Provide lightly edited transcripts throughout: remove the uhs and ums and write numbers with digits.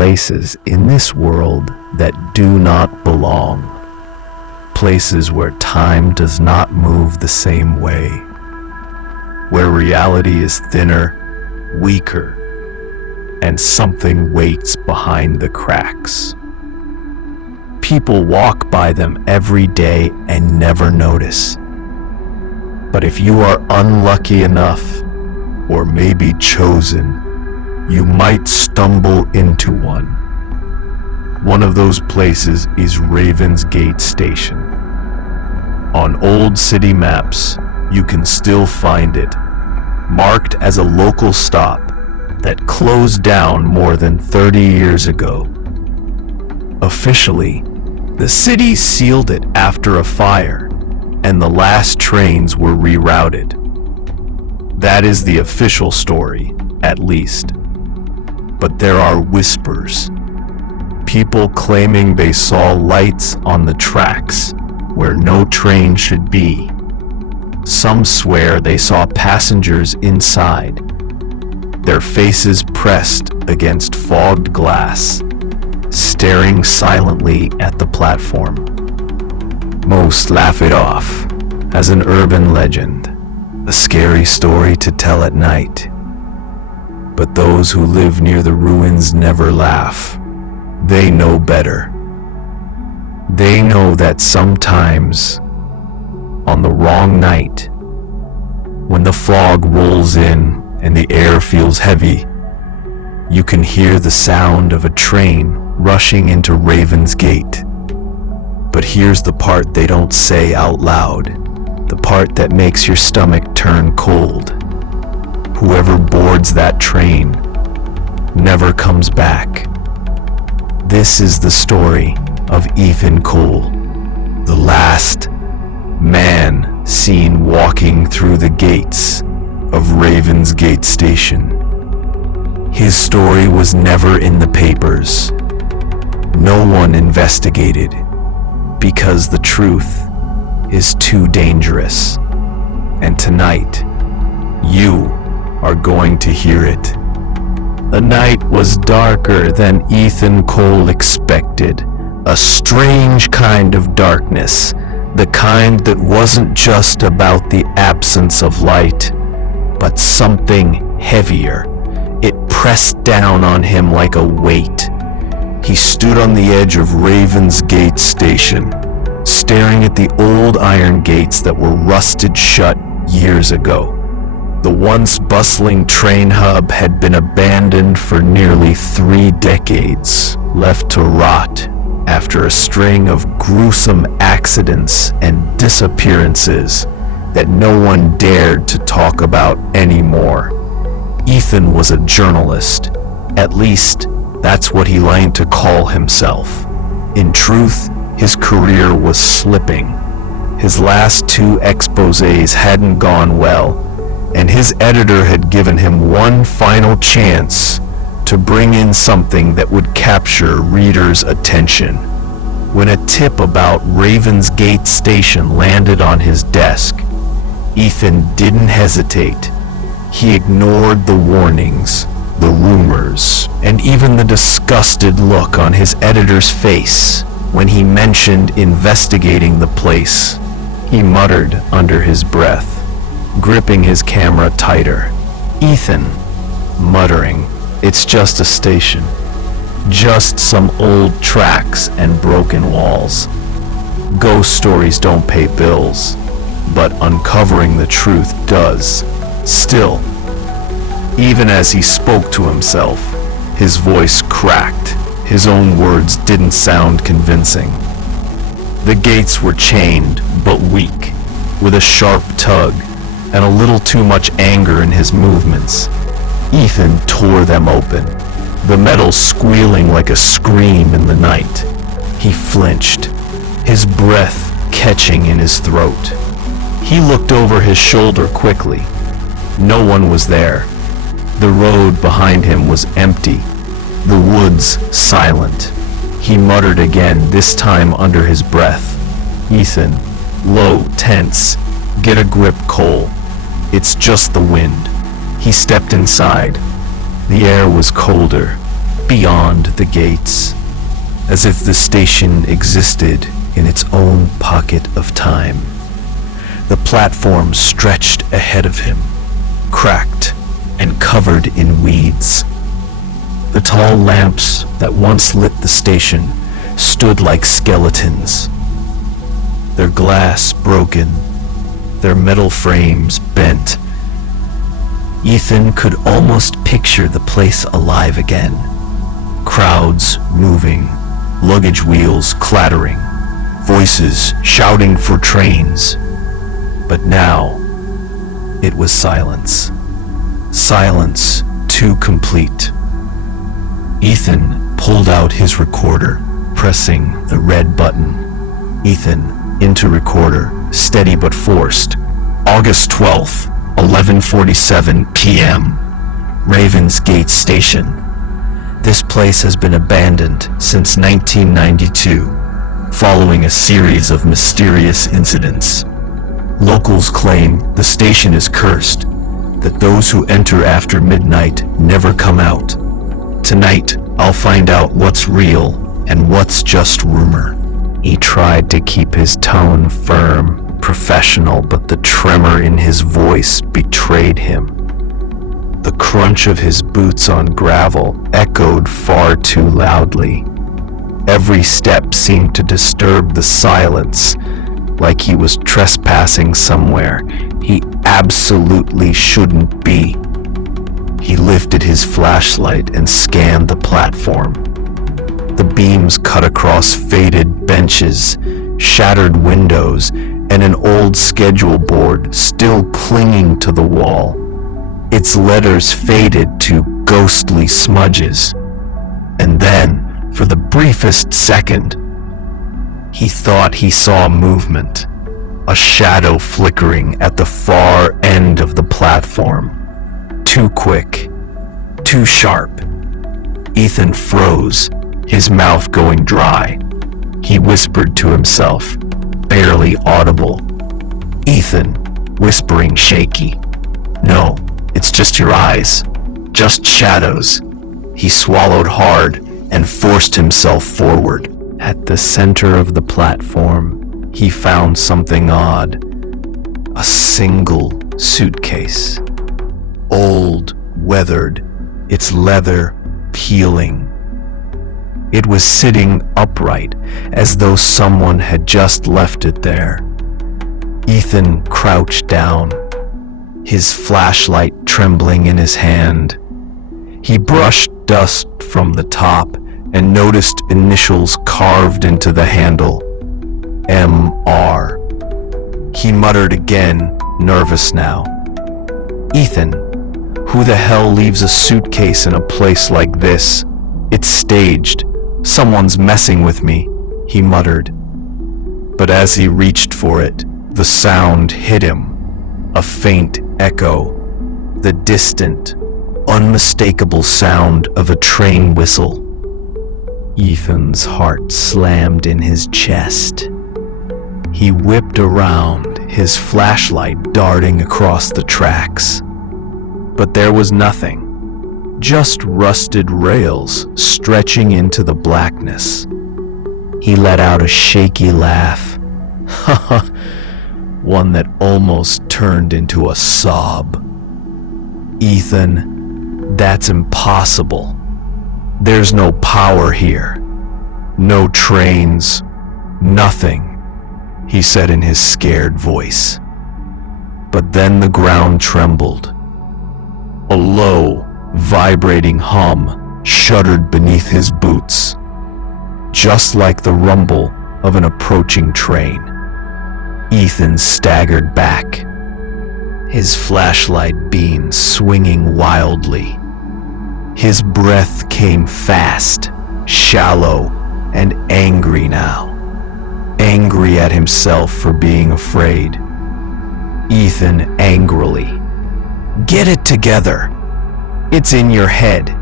places in this world that do not belong. Places where time does not move the same way. Where reality is thinner, weaker, and something waits behind the cracks. People walk by them every day and never notice. But if you are unlucky enough, or maybe chosen, you might stumble into one. One of those places is Raven's Gate Station. On old city maps, you can still find it, marked as a local stop that closed down more than 30 years ago. Officially, the city sealed it after a fire, and the last trains were rerouted. That is the official story, at least. But there are whispers. People claiming they saw lights on the tracks where no train should be. Some swear they saw passengers inside, their faces pressed against fogged glass, staring silently at the platform. Most laugh it off as an urban legend, a scary story to tell at night. But those who live near the ruins never laugh. They know better. They know that sometimes, on the wrong night, when the fog rolls in and the air feels heavy, you can hear the sound of a train rushing into Raven's Gate. But here's the part they don't say out loud, the part that makes your stomach turn cold. Whoever boards that train never comes back. This is the story of Ethan Cole, the last man seen walking through the gates of Raven's Gate Station. His story was never in the papers. No one investigated, because the truth is too dangerous. And tonight, you are going to hear it. The night was darker than Ethan Cole expected. A strange kind of darkness, the kind that wasn't just about the absence of light, but something heavier. It pressed down on him like a weight. He stood on the edge of Raven's Gate Station, staring at the old iron gates that were rusted shut years ago. The once bustling train hub had been abandoned for nearly 3 decades, left to rot after a string of gruesome accidents and disappearances that no one dared to talk about anymore. Ethan was a journalist. At least, that's what he liked to call himself. In truth, his career was slipping. His last 2 exposés hadn't gone well, and his editor had given him one final chance to bring in something that would capture readers' attention. When a tip about Raven's Gate Station landed on his desk, Ethan didn't hesitate. He ignored the warnings, the rumors, and even the disgusted look on his editor's face when he mentioned investigating the place. He muttered under his breath, gripping his camera tighter. Ethan, muttering, "It's just a station. Just some old tracks and broken walls. Ghost stories don't pay bills, but uncovering the truth does." Still, even as he spoke to himself, his voice cracked. His own words didn't sound convincing. The gates were chained, but weak, with a sharp tug, and a little too much anger in his movements. Ethan tore them open, the metal squealing like a scream in the night. He flinched, his breath catching in his throat. He looked over his shoulder quickly. No one was there. The road behind him was empty, the woods silent. He muttered again, this time under his breath. "Ethan, low, tense, get a grip, Cole. It's just the wind." He stepped inside. The air was colder. beyond the gates, as if the station existed in its own pocket of time. The platform stretched ahead of him, cracked and covered in weeds. The tall lamps that once lit the station stood like skeletons, their glass broken, their metal frames bent. Ethan could almost picture the place alive again. Crowds moving, luggage wheels clattering, voices shouting for trains. But now, it was silence. Silence too complete. Ethan pulled out his recorder, pressing the red button. Ethan, into recorder, steady but forced. August 12th, 11:47 p.m. Ravensgate Station. This place has been abandoned since 1992, following a series of mysterious incidents. Locals claim the station is cursed, that those who enter after midnight never come out. Tonight, I'll find out what's real and what's just rumor. He tried to keep his tone firm, professional, but the tremor in his voice betrayed him. The crunch of his boots on gravel echoed far too loudly. Every step seemed to disturb the silence, like he was trespassing somewhere he absolutely shouldn't be. He lifted his flashlight and scanned the platform. The beams cut across faded benches, shattered windows, and an old schedule board still clinging to the wall. Its letters faded to ghostly smudges. And then, for the briefest second, he thought he saw movement, a shadow flickering at the far end of the platform. Too quick, too sharp. Ethan froze, his mouth going dry. He whispered to himself, barely audible. Ethan, whispering shaky. No, it's just your eyes, just shadows. He swallowed hard and forced himself forward. At the center of the platform, he found something odd. A single suitcase. Old, weathered, its leather peeling. It was sitting upright, as though someone had just left it there. Ethan crouched down, his flashlight trembling in his hand. He brushed dust from the top and noticed initials carved into the handle. M.R. He muttered again, nervous now. Ethan, who the hell leaves a suitcase in a place like this? It's staged. Someone's messing with me, he muttered. But as he reached for it, the sound hit him. A faint echo. The distant, unmistakable sound of a train whistle. Ethan's heart slammed in his chest. He whipped around, his flashlight darting across the tracks. But there was nothing, just rusted rails stretching into the blackness. He let out a shaky laugh, one that almost turned into a sob. Ethan, that's impossible. There's no power here. No trains. Nothing, he said in his scared voice. But then the ground trembled. A low, vibrating hum shuddered beneath his boots, just like the rumble of an approaching train. Ethan staggered back, his flashlight beam swinging wildly. His breath came fast, shallow, and angry now. Angry at himself for being afraid. Ethan angrily. Get it together. It's in your head.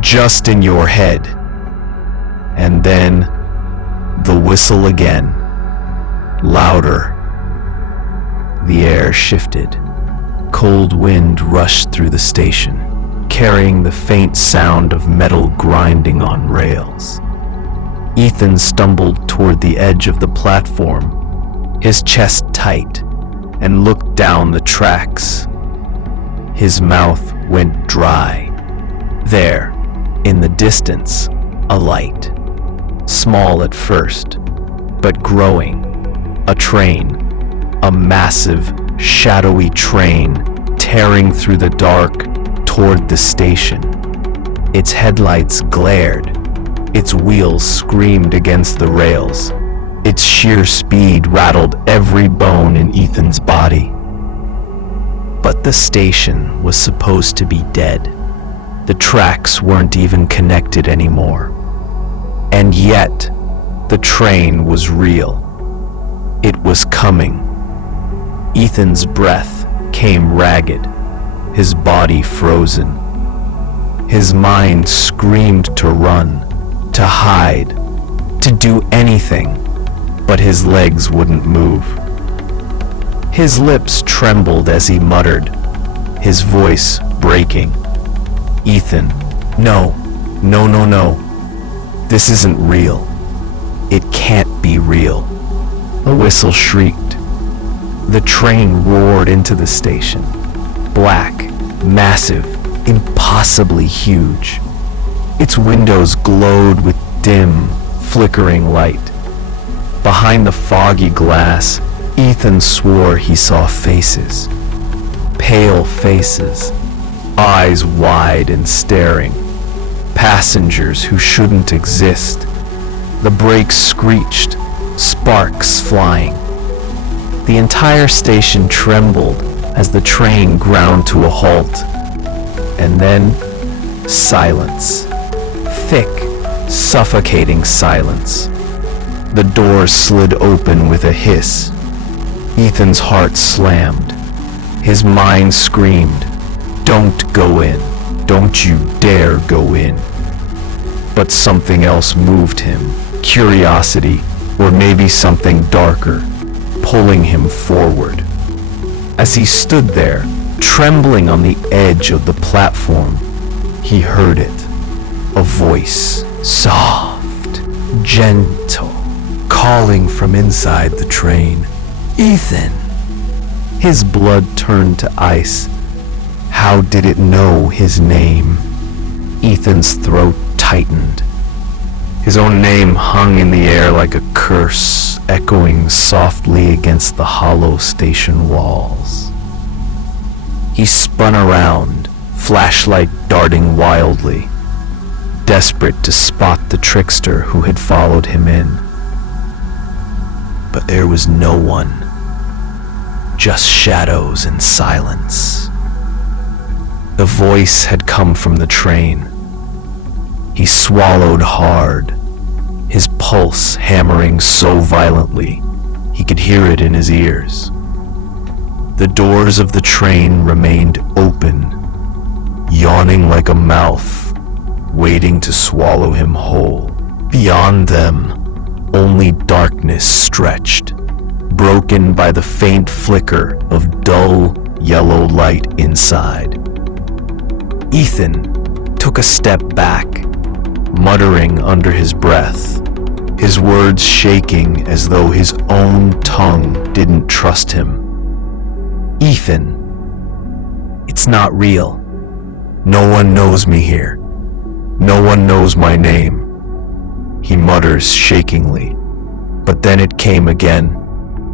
Just in your head. And then, the whistle again. Louder. The air shifted. Cold wind rushed through the station, carrying the faint sound of metal grinding on rails. Ethan stumbled toward the edge of the platform, his chest tight, and looked down the tracks. His mouth went dry. There, in the distance, a light. Small at first, but growing. A train. A massive, shadowy train tearing through the dark toward the station. Its headlights glared. Its wheels screamed against the rails. Its sheer speed rattled every bone in Ethan's body. But the station was supposed to be dead. The tracks weren't even connected anymore. And yet, the train was real. It was coming. Ethan's breath came ragged, his body frozen. His mind screamed to run, to hide, to do anything, but his legs wouldn't move. His lips trembled as he muttered, his voice breaking. Ethan, no. This isn't real. It can't be real. A whistle shrieked. The train roared into the station. Black, massive, impossibly huge. Its windows glowed with dim, flickering light. Behind the foggy glass, Ethan swore he saw faces. Pale faces, eyes wide and staring. Passengers who shouldn't exist. The brakes screeched, sparks flying. The entire station trembled as the train ground to a halt. And then, silence. Thick, suffocating silence. The doors slid open with a hiss. Ethan's heart slammed. His mind screamed, "Don't go in. Don't you dare go in." But something else moved him. Curiosity, or maybe something darker, pulling him forward. As he stood there, trembling on the edge of the platform, he heard it. A voice, soft, gentle, calling from inside the train. Ethan! His blood turned to ice. How did it know his name? Ethan's throat tightened. His own name hung in the air like a curse, echoing softly against the hollow station walls. He spun around, flashlight darting wildly, desperate to spot the trickster who had followed him in. But there was no one, just shadows and silence. The voice had come from the train. He swallowed hard, his pulse hammering so violently he could hear it in his ears. The doors of the train remained open, yawning like a mouth, waiting to swallow him whole. Beyond them, only darkness stretched, broken by the faint flicker of dull yellow light inside. Ethan took a step back, muttering under his breath, his words shaking as though his own tongue didn't trust him. Ethan, it's not real. No one knows me here. No one knows my name, he mutters shakingly. But then it came again,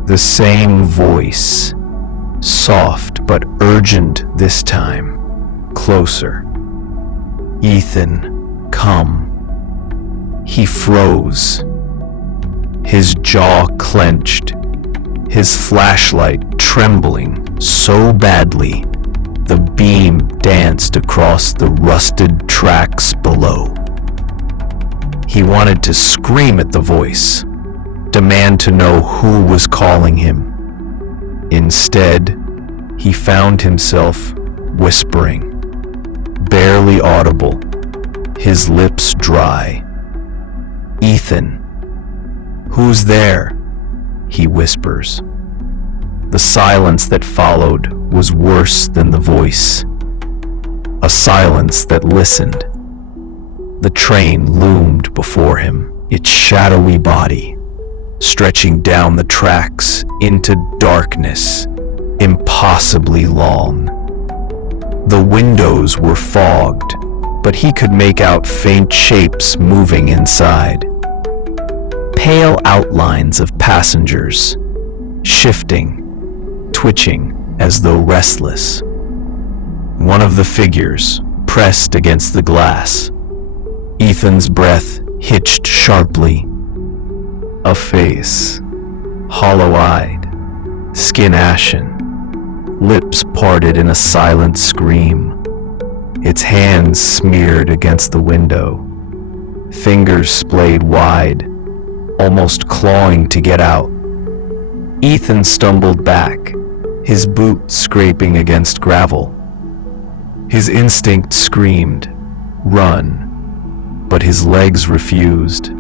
the same voice, soft but urgent this time, closer. Ethan, come. He froze, his jaw clenched, his flashlight trembling so badly the beam danced across the rusted tracks below. He wanted to scream at the voice, demand to know who was calling him. Instead, he found himself whispering, barely audible, his lips dry. Ethan, who's there? He whispers. The silence that followed was worse than the voice. a silence that listened. The train loomed before him, its shadowy body stretching down the tracks into darkness, impossibly long. The windows were fogged, but he could make out faint shapes moving inside. Pale outlines of passengers, shifting, twitching as though restless. One of the figures pressed against the glass. Ethan's breath hitched sharply. A face, hollow-eyed, skin ashen, lips parted in a silent scream. Its hands smeared against the window, fingers splayed wide, almost clawing to get out. Ethan stumbled back, his boot scraping against gravel. His instinct screamed, "Run," but his legs refused.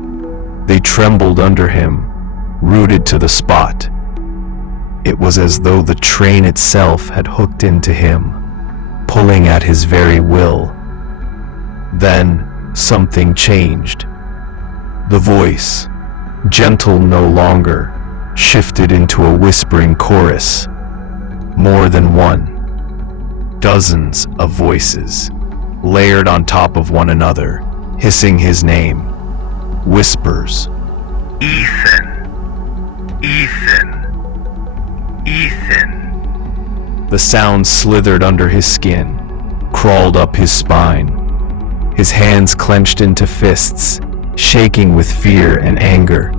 They trembled under him, rooted to the spot. It was as though the train itself had hooked into him, pulling at his very will. Then something changed. The voice, gentle no longer, shifted into a whispering chorus. More than one. Dozens of voices, layered on top of one another, hissing his name. Whispers. Ethan. Ethan. Ethan. The sound slithered under his skin, crawled up his spine. His hands clenched into fists, shaking with fear and anger.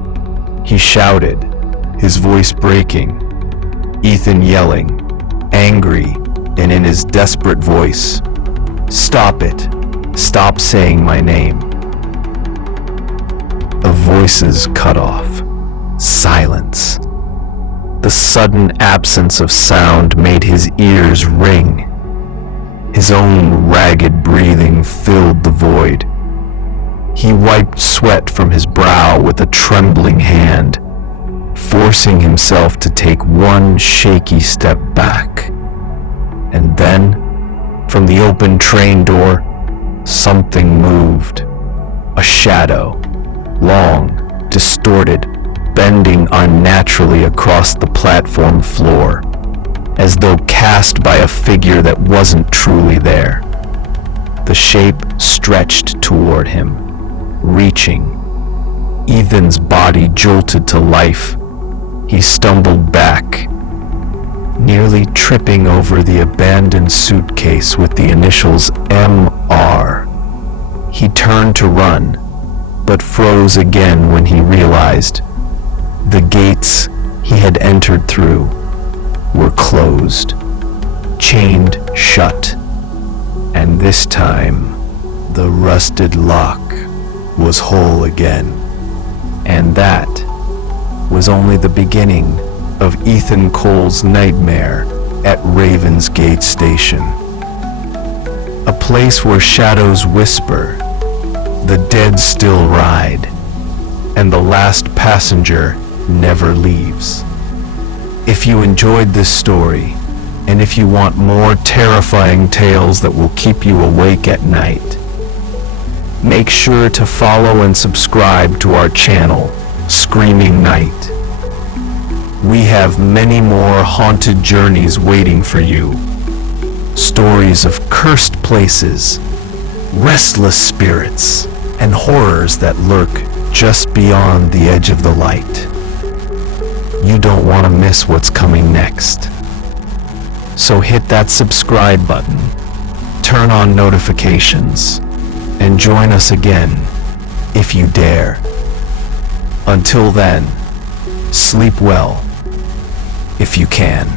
He shouted, his voice breaking. Ethan yelling, angry and in his desperate voice, "Stop it. Stop saying my name." The voices cut off. Silence. The sudden absence of sound made his ears ring. His own ragged breathing filled the void. He wiped sweat from his brow with a trembling hand, forcing himself to take one shaky step back. And then, from the open train door, something moved. A shadow, long, distorted, bending unnaturally across the platform floor, as though cast by a figure that wasn't truly there. The shape stretched toward him, reaching. Ethan's body jolted to life. He stumbled back, nearly tripping over the abandoned suitcase with the initials MR. He turned to run, but froze again when he realized the gates he had entered through were closed, chained shut, and this time the rusted lock was whole again. And that was only the beginning of Ethan Cole's nightmare at Ravensgate Station. A place where shadows whisper, the dead still ride, and the last passenger never leaves. If you enjoyed this story, and if you want more terrifying tales that will keep you awake at night, make sure to follow and subscribe to our channel, Screaming Night. We have many more haunted journeys waiting for you. Stories of cursed places, restless spirits, and horrors that lurk just beyond the edge of the light. You don't want to miss what's coming next. So hit that subscribe button, turn on notifications, and join us again if you dare. Until then, sleep well if you can.